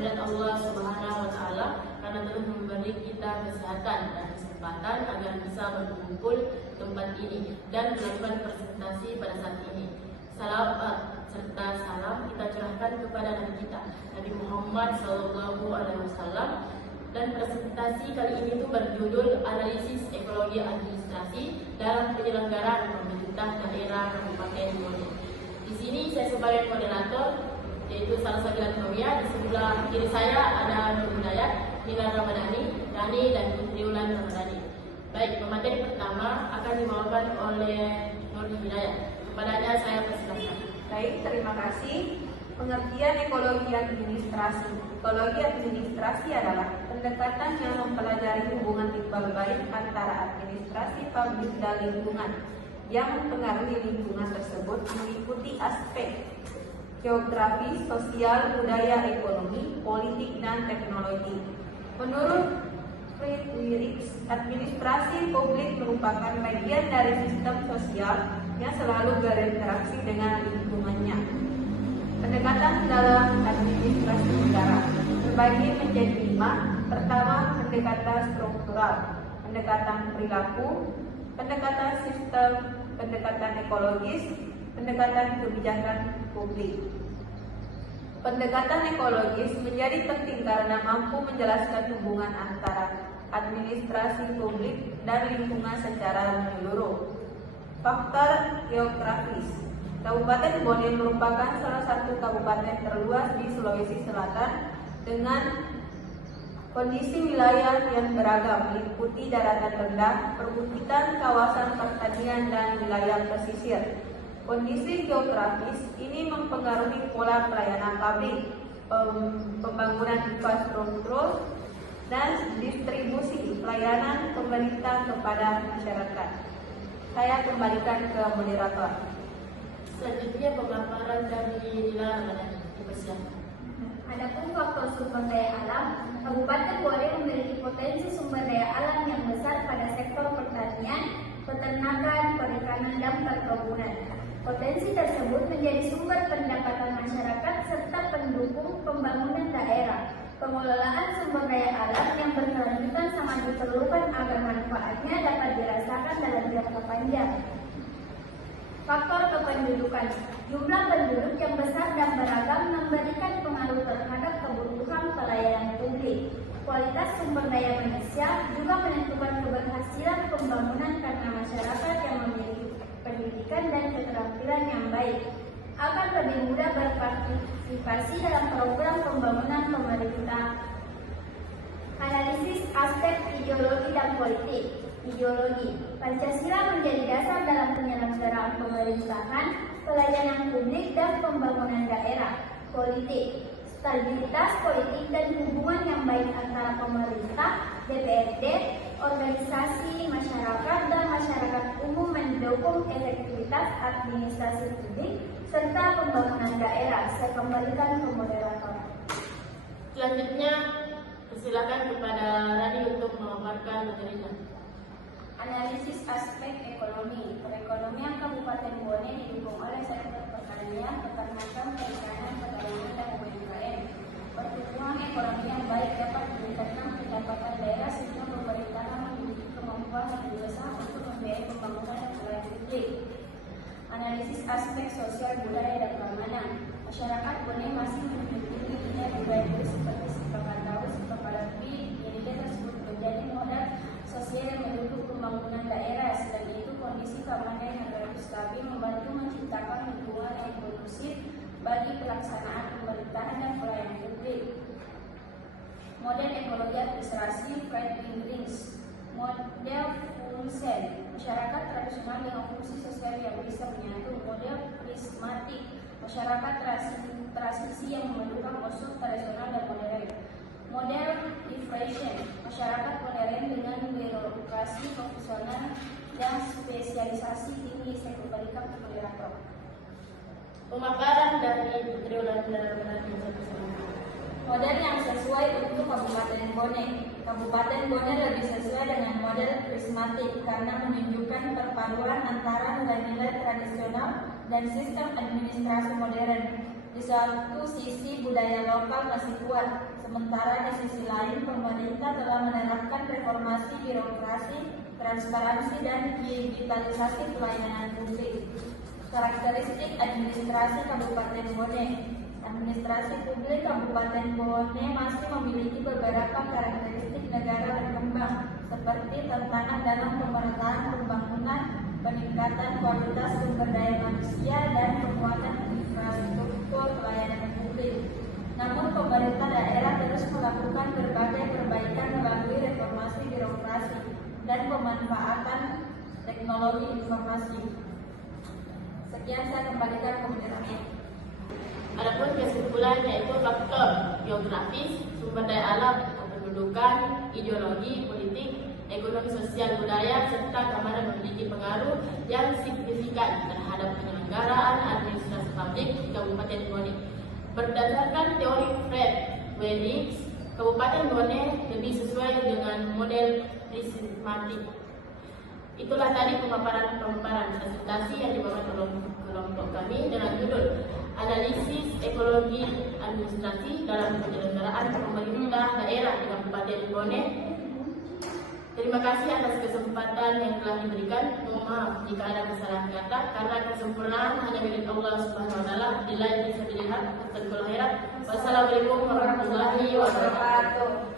kehadirat Allah Subhanahu wa Ta'ala karena telah memberi kita kesehatan dan kesempatan agar bisa berkumpul di tempat ini dan melakukan presentasi pada saat ini. Salawat serta salam kita curahkan kepada Nabi kita, Nabi Muhammad SAW. Dan presentasi kali ini itu berjudul Analisis Ekologi Administrasi dalam Penyelenggaraan Pemerintah Daerah Kabupaten Bone. Di sini saya sebagai moderator, yaitu Salsa Gilatoria. Di sebelah kiri saya ada Nur Hidayat, Nila Ramadhani, Dani, dan Triulan Ramadhani. Baik, pemateri pertama akan dibawakan oleh Nur Hidayat. Kepadanya saya persilakan. Baik, terima kasih. Pengertian ekologi administrasi. Ekologi administrasi adalah pendekatan yang mempelajari hubungan timbal balik antara administrasi publik dan lingkungan yang mempengaruhi lingkungan tersebut mengikuti aspek geografis, sosial, budaya, ekonomi, politik, dan teknologi. Menurut Friedrich, administrasi publik merupakan bagian dari sistem sosial yang selalu berinteraksi dengan lingkungannya. Pendekatan dalam administrasi negara terbagi menjadi 5. Pertama, pendekatan struktural, pendekatan perilaku, pendekatan sistem, pendekatan ekologis, pendekatan kebijakan publik. Pendekatan ekologis menjadi penting karena mampu menjelaskan hubungan antara administrasi publik dan lingkungan secara menyeluruh. Faktor geografis. Kabupaten Bone merupakan salah satu kabupaten terluas di Sulawesi Selatan dengan kondisi wilayah yang beragam, meliputi daratan rendah, perbukitan, kawasan pertanian, dan wilayah pesisir. Kondisi geografis ini mempengaruhi pola pelayanan publik, pembangunan infrastruktur, dan distribusi pelayanan pemerintah kepada masyarakat. Saya kembalikan ke moderator. Selanjutnya pemaparan dari Nila Ramadhani. Dipersilakan. Adapun faktor sumber daya alam, Kabupaten Bone memiliki potensi sumber daya alam yang besar pada sektor pertanian, peternakan, perikanan, dan perkebunan. Potensi tersebut menjadi sumber pendapatan masyarakat serta pendukung pembangunan daerah. Pengelolaan sumber daya alam yang berkelanjutan sangat diperlukan agar manfaatnya dapat dirasakan dalam jangka panjang. Faktor kependudukan. Jumlah penduduk yang besar dan beragam memberikan pengaruh terhadap kebutuhan pelayanan publik. Kualitas sumber daya manusia juga menentukan keberhasilan pembangunan karena masyarakat yang memiliki pendidikan dan keterampilan yang baik akan lebih mudah berpartisipasi dalam program pembangunan pemerintah. Analisis aspek ideologi dan politik. Ideologi. Pancasila menjadi dasar dalam penyelenggaraan pemerintahan, pelayanan publik, dan pembangunan daerah. Politik. Stabilitas politik dan hubungan yang baik antara pemerintah, DPRD, organisasi masyarakat, dan masyarakat umum mendukung efektivitas administrasi publik serta pembangunan daerah. Saya kembalikan ke moderator. Selanjutnya, persilakan kepada Rani untuk memaparkan materinya. Analisis aspek ekonomi. Perekonomian Kabupaten Bone didukung oleh sektor pertanian, peternakan, perikanan, perdagangan, dan UMKM. Pertumbuhan ekonomi yang baik dapat meningkatkan pendapatan daerah sehingga pemerintahan memiliki kemampuan yang lebih besar untuk membiayai pembangunan dan pelayanan publik. Analisis aspek sosial, budaya, dan keamanan. Masyarakat Bone masih memiliki nilai budaya seperti sifat tahu, sifat lebih. Nilai tersebut menjadi modal sosial yang mendukung pembangunan daerah. Selain itu, kondisi keamanan yang relatif stabil membantu menciptakan lingkungan yang kondusif bagi pelaksanaan pemerintahan dan pelayanan publik. Model ekologi administrasi Friedrich. Model Funsen. Masyarakat tradisional dengan fungsi sosial yang bisa menyatu. Model prismatik. Masyarakat transisi yang memerlukan unsur tradisional dan modern. Model diffusion. Masyarakat modern dengan birokrasi profesional dan spesialisasi tinggi. Saya kembalikan ke moderator. Pemaparan dari Putri Ulan. Model yang sesuai untuk Kabupaten Bone. Kabupaten Bone lebih sesuai dengan model prismatik karena menunjukkan perpaduan antara nilai-nilai tradisional dan sistem administrasi modern. Di satu sisi budaya lokal masih kuat, sementara di sisi lain pemerintah telah menerapkan reformasi birokrasi, transparansi, dan digitalisasi pelayanan publik. Karakteristik administrasi Kabupaten Bone. Administrasi publik Kabupaten Bone masih memiliki beberapa karakteristik negara berkembang, seperti tantangan dalam pemerataan pembangunan, peningkatan kualitas sumber daya manusia, dan penguatan infrastruktur pelayanan publik. Namun pemerintah daerah terus melakukan berbagai perbaikan melalui reformasi birokrasi dan pemanfaatan teknologi informasi. Sekian saya kembalikan ke moderator. Adapun kesimpulan yaitu faktor geografis, sumber daya alam, kependudukan, ideologi, politik, ekonomi, sosial, budaya, serta keamanan memiliki pengaruh yang signifikan terhadap penyelenggaraan administrasi publik di Kabupaten Bone. Berdasarkan teori Fred Wellings, Kabupaten Bone lebih sesuai dengan model prismatik. Itulah tadi pemaparan presentasi yang dibawa kelompok kami dengan judul Analisis Ekologi Administrasi dalam Penyelenggaraan Pemerintah Daerah di Kabupaten Bone. Terima kasih atas kesempatan yang telah diberikan. Mohon maaf jika ada kesalahan kata, karena kesempurnaan hanya milik Allah Subhanahu wa taala. Bila bisa dilihat, wassalamualaikum warahmatullahi wabarakatuh.